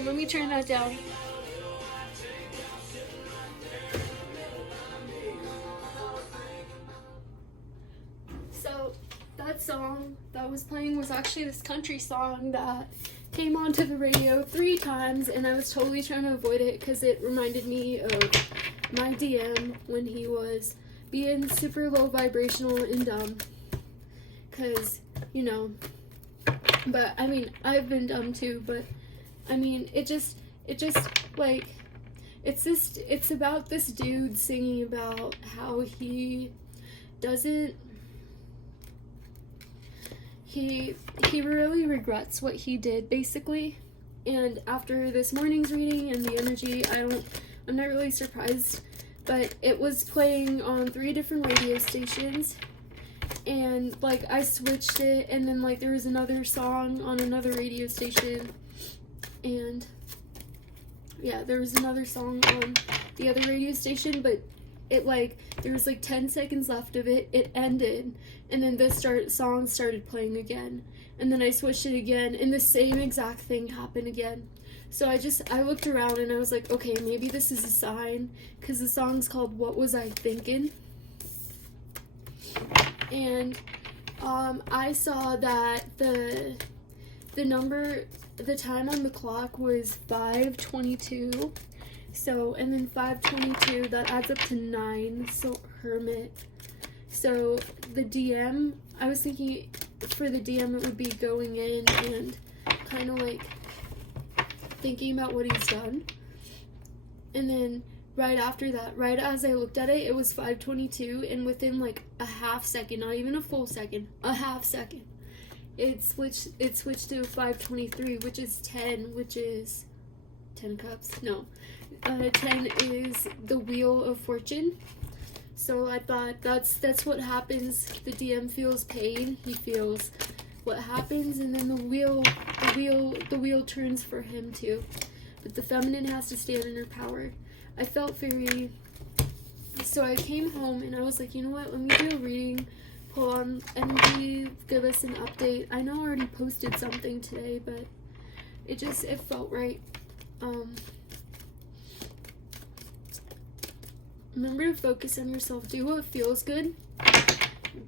on, let me turn that down. So that song that was playing was actually this country song that came onto the radio 3 times, and I was totally trying to avoid it because it reminded me of my DM when he was being super low vibrational and dumb. Because, you know, but I mean, I've been dumb too, but I mean, it just like, it's about this dude singing about how he doesn't, he really regrets what he did, basically. And after this morning's reading and the energy, I'm not really surprised, but it was playing on 3 different radio stations, and like I switched it, and then like there was another song on another radio station, and yeah, there was another song on the other radio station, but it like, there was like 10 seconds left of it, it ended, and then this song started playing again, and then I switched it again, and the same exact thing happened again. So I looked around and I was like, okay, maybe this is a sign, because the song's called What Was I Thinking? And I saw that the time on the clock was 5:22. So, and then 5:22, that adds up to 9, so Hermit. So the DM, I was thinking for the DM it would be going in and kind of like thinking about what he's done. And then right after that, right as I looked at it, it was 5:22, and within like a half second, not even a full second, a half second, it switched to 5:23, which is 10, which is 10 cups. No, 10 is the Wheel of Fortune. So I thought that's what happens. The DM feels pain. He feels what happens, and then the wheel turns for him too. But the feminine has to stand in her power. I felt very. So I came home and I was like, you know what? Let me do a reading. Pull on energy. Give us an update. I know I already posted something today, but it felt right. Remember to focus on yourself. Do what feels good.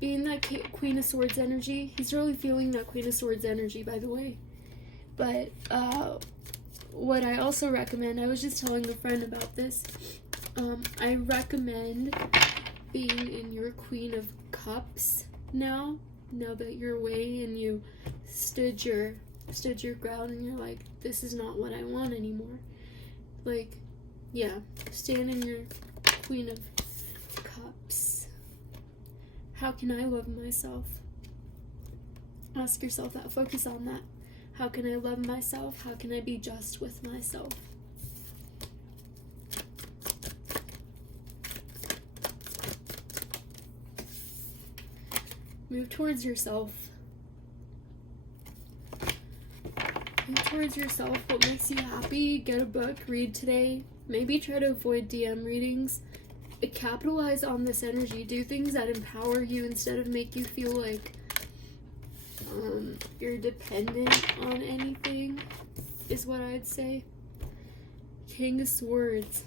Being that Queen of Swords energy. He's really feeling that Queen of Swords energy, by the way. But what I also recommend, I was just telling a friend about this. I recommend being in your Queen of Cups now that you're away and you stood your ground and you're like, this is not what I want anymore. Like, yeah, stand in your Queen of Cups. How can I love myself? Ask yourself that. Focus on that. How can I love myself? How can I be just with myself? Move towards yourself. Move towards yourself. What makes you happy? Get a book. Read today. Maybe try to avoid DM readings. Capitalize on this energy. Do things that empower you instead of make you feel like you're dependent on anything, is what I'd say. King of Swords.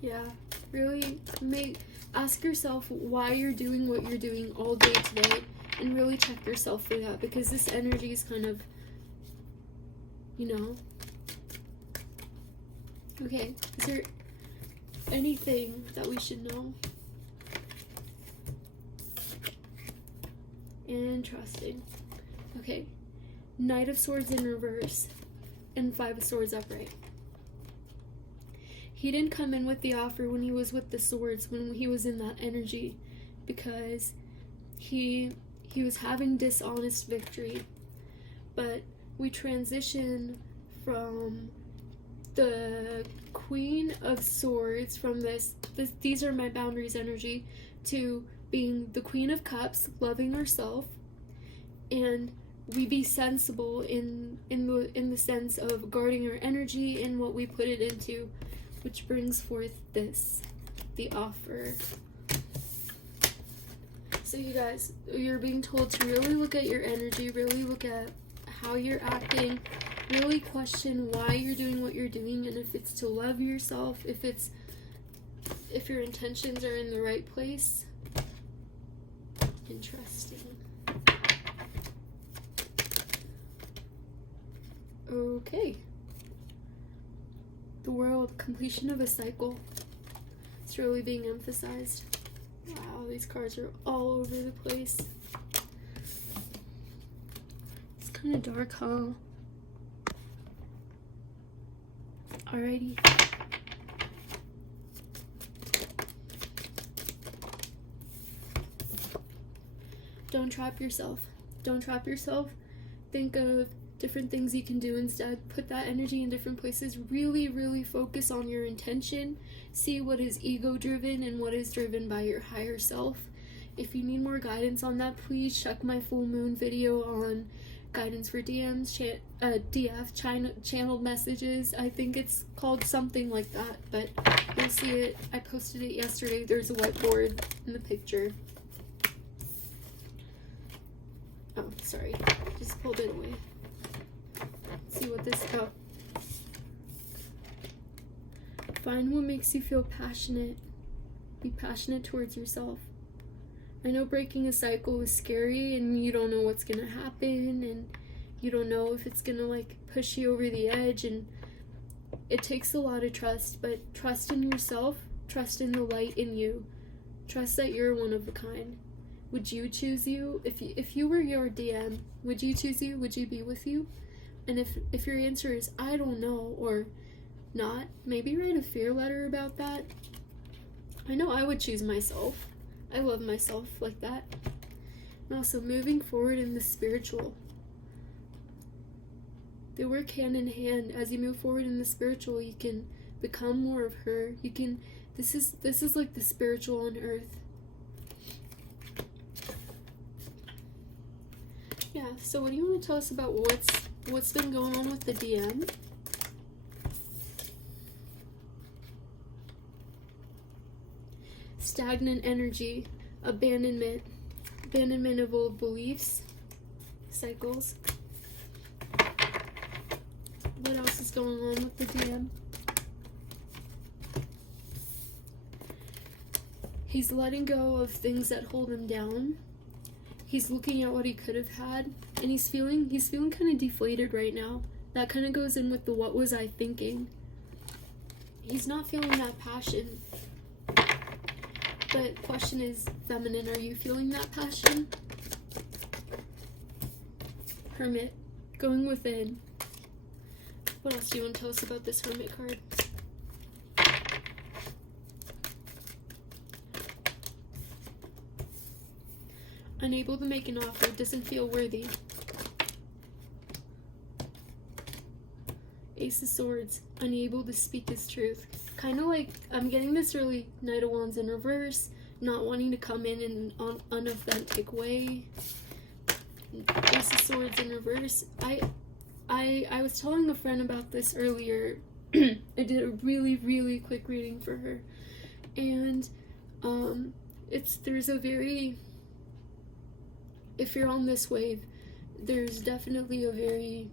Yeah, really ask yourself why you're doing what you're doing all day today, and really check yourself for that, because this energy is kind of, you know. Okay, is there anything that we should know? Interesting. Okay, Knight of Swords in reverse and 5 of Swords upright. He didn't come in with the offer when he was with the swords, when he was in that energy, because he was having dishonest victory. But we transition from the Queen of Swords, from these are my boundaries energy, to being the Queen of Cups, loving ourselves, and we be sensible in the sense of guarding our energy and what we put it into, which brings forth the offer. So you guys, you're being told to really look at your energy, really look at how you're acting. Really question why you're doing what you're doing, and if it's to love yourself, if your intentions are in the right place. Interesting. Okay. The world, completion of a cycle. It's really being emphasized. Wow, these cards are all over the place. It's kind of dark, huh? Alrighty. Don't trap yourself. Don't trap yourself. Think of different things you can do instead. Put that energy in different places. Really, really focus on your intention. See what is ego driven and what is driven by your higher self. If you need more guidance on that, please check my full moon video on guidance for DMs, channeled messages. I think it's called something like that, but you'll see it. I posted it yesterday. There's a whiteboard in the picture. Oh, sorry. Just pulled it away. Let's see what this... Oh. Find what makes you feel passionate. Be passionate towards yourself. I know breaking a cycle is scary and you don't know what's gonna happen and you don't know if it's gonna like push you over the edge, and it takes a lot of trust, but trust in yourself, trust in the light in you, trust that you're one of a kind. Would you choose you? If you were your DM, would you choose you? Would you be with you? And if your answer is I don't know or not, maybe write a fear letter about that. I know I would choose myself. I love myself like that. And also moving forward in the spiritual. They work hand in hand. As you move forward in the spiritual, you can become more of her. You can, this is like the spiritual on earth. Yeah, so what do you want to tell us about what's been going on with the DM? Stagnant energy, abandonment of old beliefs, cycles. What else is going on with the DM? He's letting go of things that hold him down. He's looking at what he could have had, and he's feeling kind of deflated right now. That kind of goes in with the what was I thinking. He's not feeling that passion. But question is, feminine, are you feeling that passion? Hermit, going within. What else do you want to tell us about this Hermit card? Unable to make an offer, doesn't feel worthy. Ace of Swords, unable to speak his truth. Kind of like, I'm getting this really Knight of Wands in reverse, not wanting to come in an unauthentic way. Ace of Swords in reverse. I was telling a friend about this earlier. I did a really, really quick reading for her. And there's a very, if you're on this wave, there's definitely a very,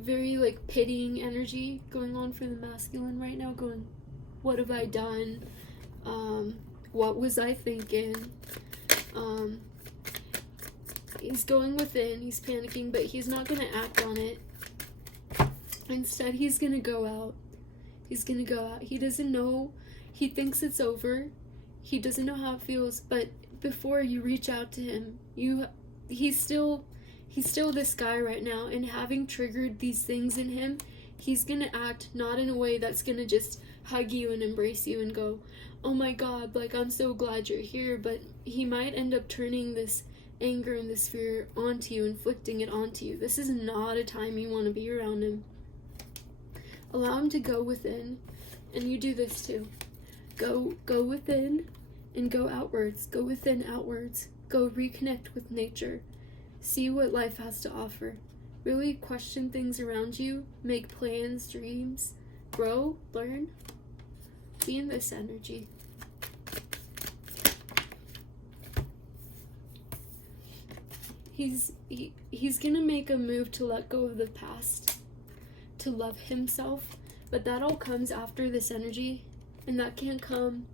very like pitying energy going on for the masculine right now, going, what have I done? What was I thinking? He's going within, he's panicking, but he's not going to act on it. Instead, he's going to go out. He's going to go out. He doesn't know, he thinks it's over. He doesn't know how it feels, but before you reach out to him, he's still this guy right now, and having triggered these things in him, he's gonna act not in a way that's gonna just hug you and embrace you and go, oh my god, like, I'm so glad you're here, but he might end up turning this anger and this fear onto you, inflicting it onto you. This is not a time you want to be around him. Allow him to go within, and you do this too. Go within and go outwards. Go within, outwards. Go reconnect with nature. See what life has to offer. Really question things around you. Make plans, dreams. Grow, learn. Be in this energy. he's gonna make a move to let go of the past, to love himself, but that all comes after this energy, and that can't come.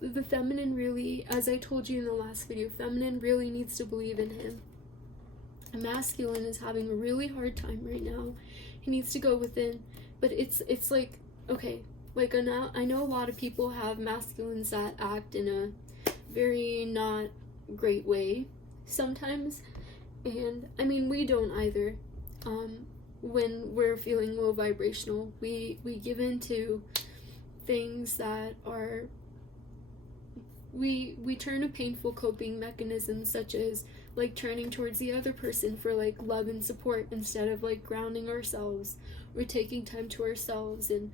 The feminine really, as I told you in the last video, feminine really needs to believe in him. A masculine is having a really hard time right now. He needs to go within, but it's like, okay, like I know a lot of people have masculines that act in a very not great way sometimes, and I mean, we don't either. When we're feeling low vibrational, we give in to things that are, we turn to painful coping mechanisms, such as like turning towards the other person for like love and support instead of like grounding ourselves or taking time to ourselves and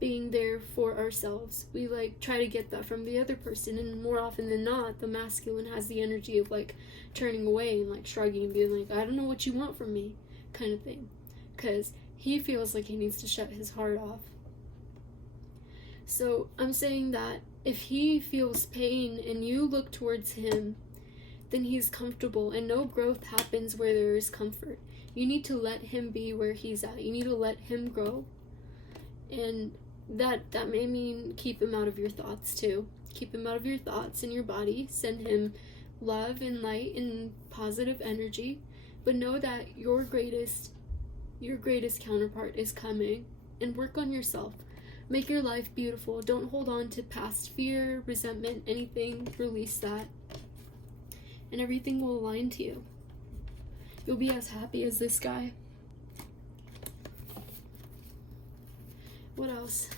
being there for ourselves. We like try to get that from the other person, and more often than not, the masculine has the energy of like turning away and like shrugging and being like, I don't know what you want from me, kind of thing, because he feels like he needs to shut his heart off. So I'm saying that if he feels pain and you look towards him, then he's comfortable, and no growth happens where there is comfort. You need to let him be where he's at. You need to let him grow, and that may mean keep him out of your thoughts too. Keep him out of your thoughts and your body. Send him love and light and positive energy, but know that your greatest counterpart is coming, and work on yourself. Make your life beautiful. Don't hold on to past fear, resentment, anything. Release that, and everything will align to you. You'll be as happy as this guy. What else?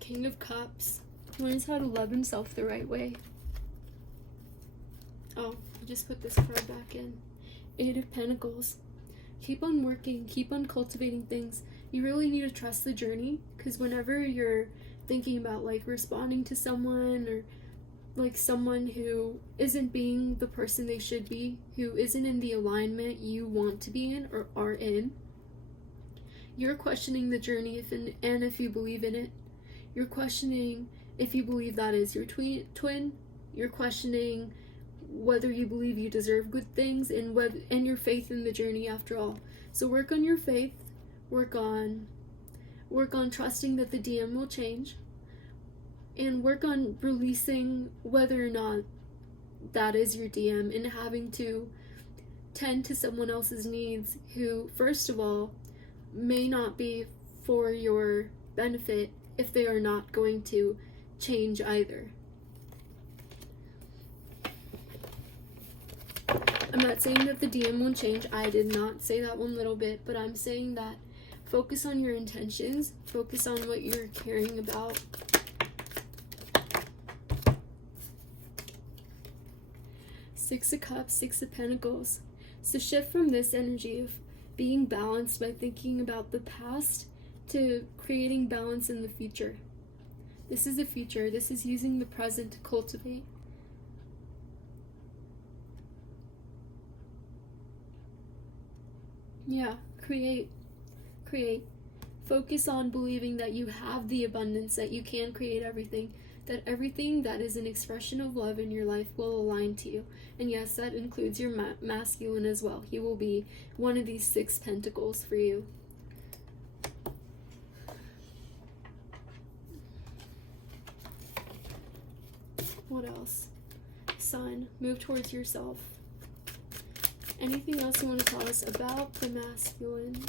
King of Cups learns how to love himself the right way. Oh, I just put this card back in. Eight of Pentacles. Keep on working, keep on cultivating things. You really need to trust the journey, because whenever you're thinking about like responding to someone, or like someone who isn't being the person they should be, who isn't in the alignment you want to be in or are in, you're questioning the journey if you believe in it. You're questioning if you believe that is your twin. You're questioning whether you believe you deserve good things, and your faith in the journey after all. So work on your faith. Work on trusting that the DM will change, and work on releasing whether or not that is your DM, and having to tend to someone else's needs who, first of all, may not be for your benefit if they are not going to change either. I'm not saying that the DM won't change. I did not say that one little bit, but I'm saying that focus on your intentions, focus on what you're caring about. Six of Cups, Six of Pentacles. So shift from this energy of being balanced by thinking about the past to creating balance in the future. This is the future. This is using the present to cultivate. Yeah, create. Focus on believing that you have the abundance, that you can create everything, that everything that is an expression of love in your life will align to you. And yes, that includes your masculine as well. He will be one of these six pentacles for you. What else? Sun, move towards yourself. Anything else you want to tell us about the masculine?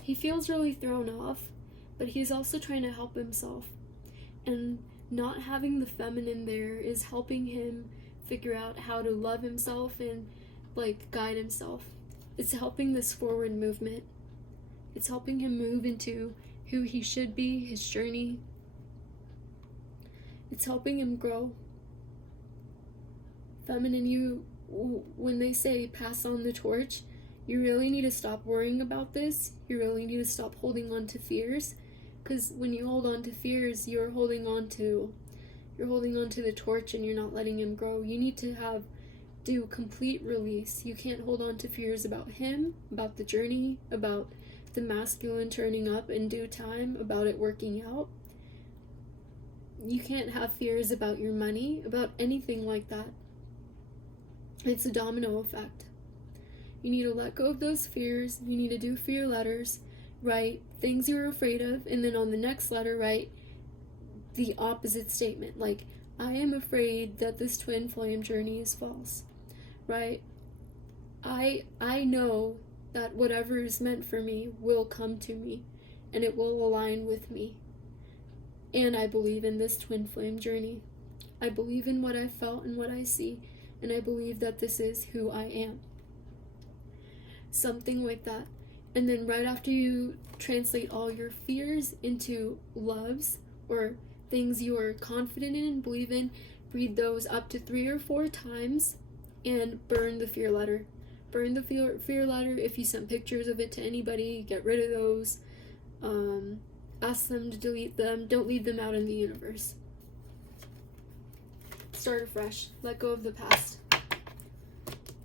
He feels really thrown off, but he's also trying to help himself. And not having the feminine there is helping him figure out how to love himself and like guide himself. It's helping this forward movement. It's helping him move into who he should be, his journey. It's helping him grow. Feminine, when they say pass on the torch, you really need to stop worrying about this. You really need to stop holding on to fears, because when you hold on to fears, you're holding on to the torch and you're not letting him grow. You need to do complete release. You can't hold on to fears about him, about the journey, about the masculine turning up in due time, about it working out. You can't have fears about your money, about anything like that. It's a domino effect. You need to let go of those fears. You need to do fear letters, write things you're afraid of, and then on the next letter, write the opposite statement. Like, I am afraid that this twin flame journey is false, right? I know that whatever is meant for me will come to me, and it will align with me. And I believe in this twin flame journey. I believe in what I felt and what I see, and I believe that this is who I am. Something like that. And then right after you translate all your fears into loves or things you are confident in and believe in, read those up to 3 or 4 times and burn the fear letter. Burn the fear letter. If you sent pictures of it to anybody, get rid of those. Ask them to delete them. Don't leave them out in the universe. Start afresh. Let go of the past.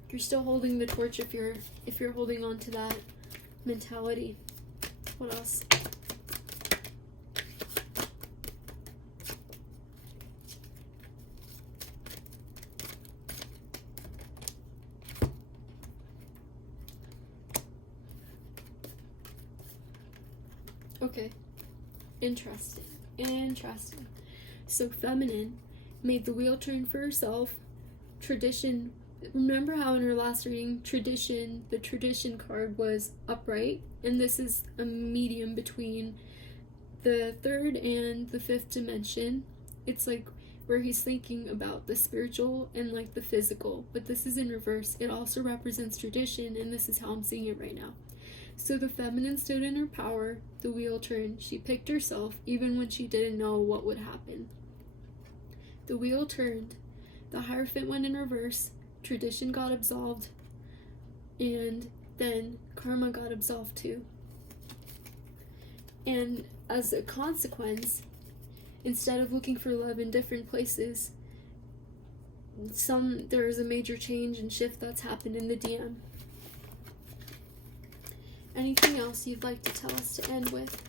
You're still holding the torch if you're holding on to that mentality. What else? Okay. Interesting. So feminine made the wheel turn for herself. Tradition. Remember how in her last reading, the tradition card was upright, and this is a medium between the 3rd and the 5th dimension. It's like where he's thinking about the spiritual and like the physical, but this is in reverse. It also represents tradition, and this is how I'm seeing it right now. So the feminine stood in her power, the wheel turned. She picked herself even when she didn't know what would happen. The wheel turned. The Hierophant went in reverse. Tradition got absolved, and then karma got absolved too. And as a consequence, instead of looking for love in different places, there is a major change and shift that's happened in the DM. Anything else you'd like to tell us to end with?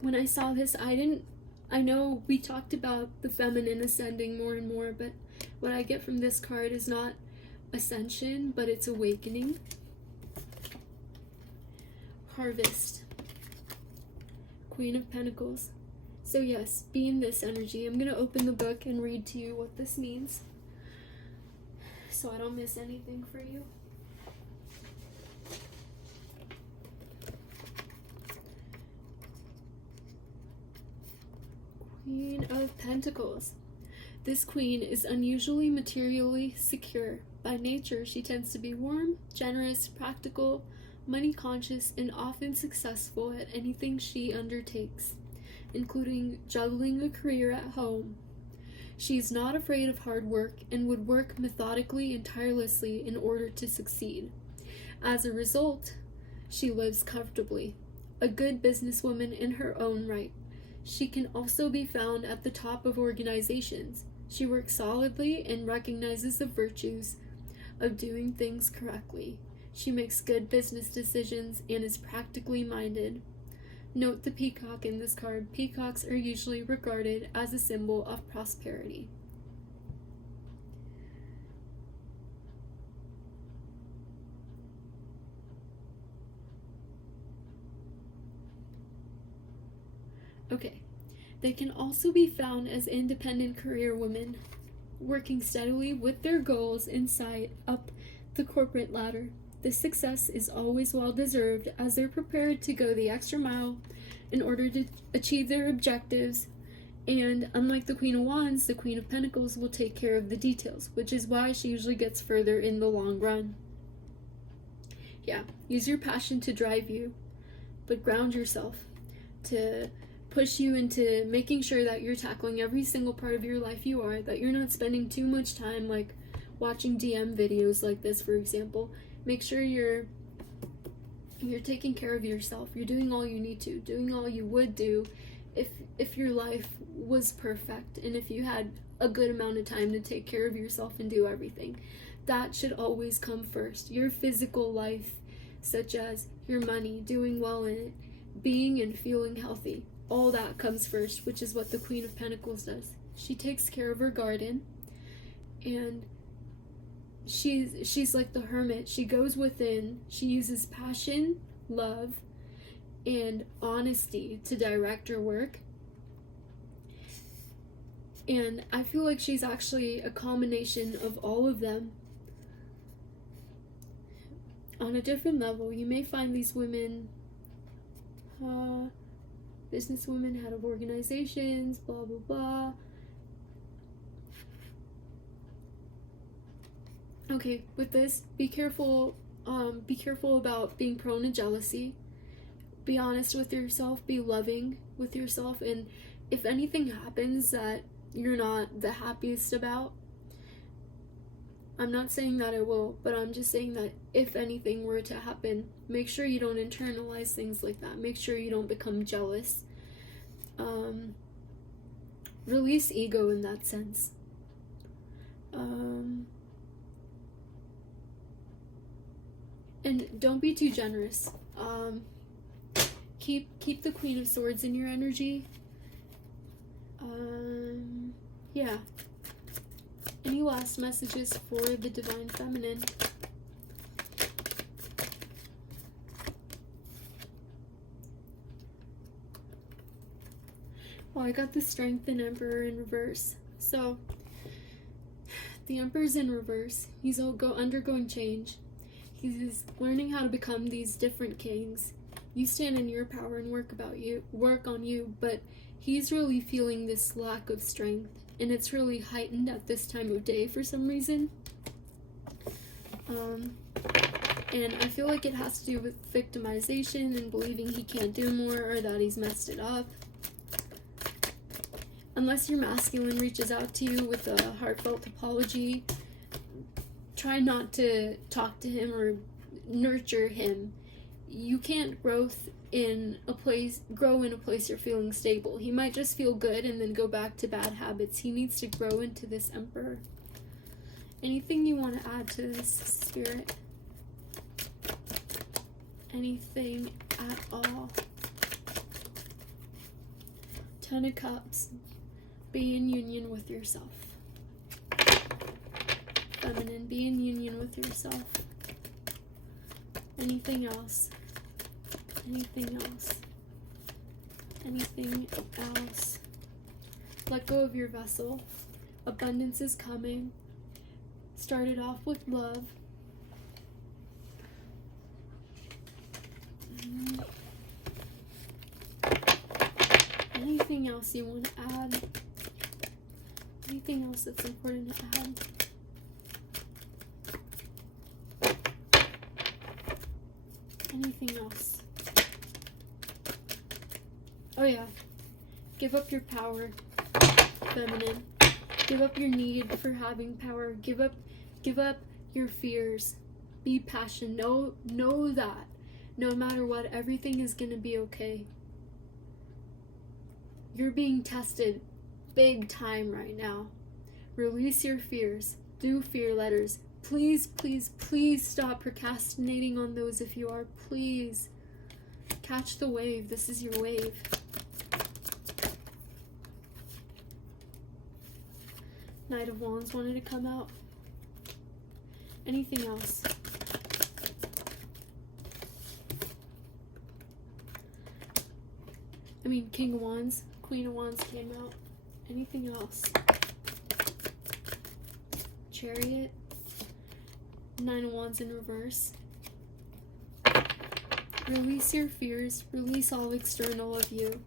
When I saw this, I know we talked about the feminine ascending more and more, but what I get from this card is not ascension, but it's awakening. Harvest. Queen of Pentacles. So yes, be in this energy. I'm going to open the book and read to you what this means, so I don't miss anything for you. Queen of Pentacles. This queen is unusually materially secure. By nature, she tends to be warm, generous, practical, money conscious, and often successful at anything she undertakes, including juggling a career at home. She is not afraid of hard work and would work methodically and tirelessly in order to succeed. As a result, she lives comfortably, a good businesswoman in her own right. She can also be found at the top of organizations. She works solidly and recognizes the virtues of doing things correctly. She makes good business decisions and is practically minded. Note the peacock in this card. Peacocks are usually regarded as a symbol of prosperity. Okay. They can also be found as independent career women, working steadily with their goals in sight up the corporate ladder. This success is always well-deserved as they're prepared to go the extra mile in order to achieve their objectives, and unlike the Queen of Wands, the Queen of Pentacles will take care of the details, which is why she usually gets further in the long run. Yeah, use your passion to drive you, but ground yourself to push you into making sure that you're tackling every single part of your life you are, that you're not spending too much time like watching DM videos like this, for example. Make sure you're taking care of yourself. You're doing all you need to, doing all you would do if your life was perfect and if you had a good amount of time to take care of yourself and do everything. That should always come first. Your physical life, such as your money, doing well in it, being and feeling healthy, all that comes first, which is what the Queen of Pentacles does. She takes care of her garden, and she's like the hermit. She goes within. She uses passion, love, and honesty to direct her work. And I feel like she's actually a combination of all of them on a different level. You may find these women businesswomen, head of organizations, blah blah blah. Okay, with this, be careful about being prone to jealousy. Be honest with yourself, be loving with yourself, and if anything happens that you're not the happiest about, I'm not saying that it will, but I'm just saying that if anything were to happen, make sure you don't internalize things like that. Make sure you don't become jealous. Release ego in that sense. And don't be too generous. Keep the Queen of Swords in your energy. Yeah. Any last messages for the Divine Feminine? Well, I got the Strength and Emperor in reverse. So, the Emperor's in reverse. He's undergoing change. He's learning how to become these different kings. You stand in your power and work on you, but he's really feeling this lack of strength, and it's really heightened at this time of day for some reason. And I feel like it has to do with victimization and believing he can't do more or that he's messed it up. Unless your masculine reaches out to you with a heartfelt apology, try not to talk to him or nurture him. You can't grow in a place you're feeling stable. He might just feel good and then go back to bad habits. He needs to grow into this Emperor. Anything you want to add to this, Spirit? Anything at all? 10 of Cups. Be in union with yourself. Feminine, be in union with yourself. Anything else? Anything else? Anything else? Let go of your vessel. Abundance is coming. Start it off with love. Anything else you want to add? Anything else that's important to add? Anything else? Oh yeah. Give up your power, feminine. Give up your need for having power. Give up your fears. Be passionate. Know that no matter what, everything is gonna be okay. You're being tested big time right now. Release your fears. Do fear letters. Please, please, please stop procrastinating on those if you are. Please. Catch the wave. This is your wave. Knight of Wands wanted to come out. Anything else? I mean, King of Wands, Queen of Wands came out. Anything else? Chariot. 9 of Wands in reverse. Release your fears. Release all external of you.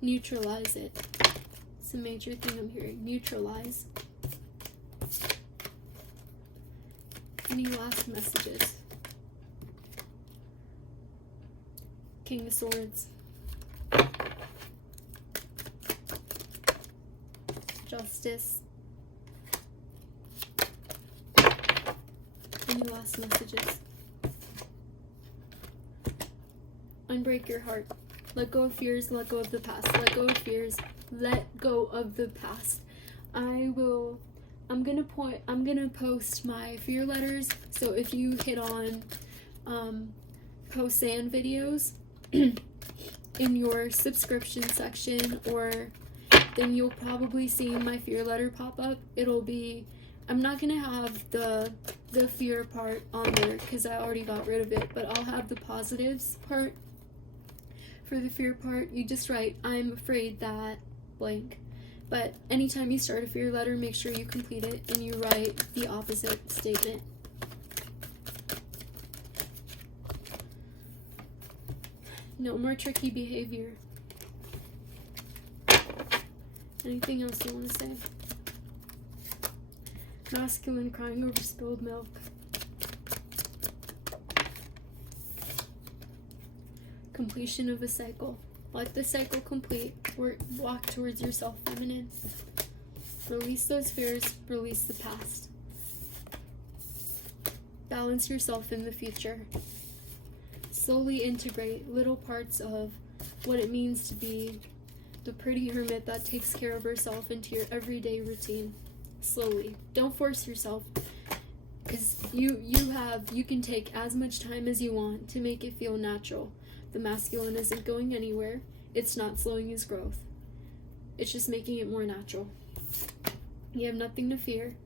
Neutralize it. It's a major thing I'm hearing. Neutralize. Any last messages? King of Swords. Justice. Any last messages? Unbreak your heart. Let go of fears. Let go of the past. Let go of fears. Let go of the past. I'm gonna post my fear letters. So if you hit on post sand videos in your subscription section, or then you'll probably see my fear letter pop up. It'll be, I'm not gonna have the fear part on there because I already got rid of it, but I'll have the positives part. For the fear part, you just write, I'm afraid that blank. But anytime you start a fear letter, make sure you complete it and you write the opposite statement. No more tricky behavior. Anything else you want to say? Masculine crying over spilled milk. Completion of a cycle. Let the cycle complete. Walk towards yourself, feminine. Release those fears. Release the past. Balance yourself in the future. Slowly integrate little parts of what it means to be the pretty hermit that takes care of herself into your everyday routine. Slowly. Don't force yourself, because you can take as much time as you want to make it feel natural. The masculine isn't going anywhere. It's not slowing his growth. It's just making it more natural. You have nothing to fear.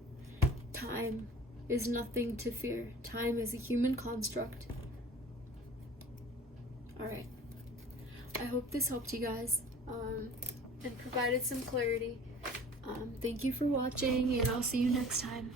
Time is nothing to fear. Time is a human construct. Alright. I hope this helped you guys and provided some clarity. Thank you for watching, and I'll see you next time.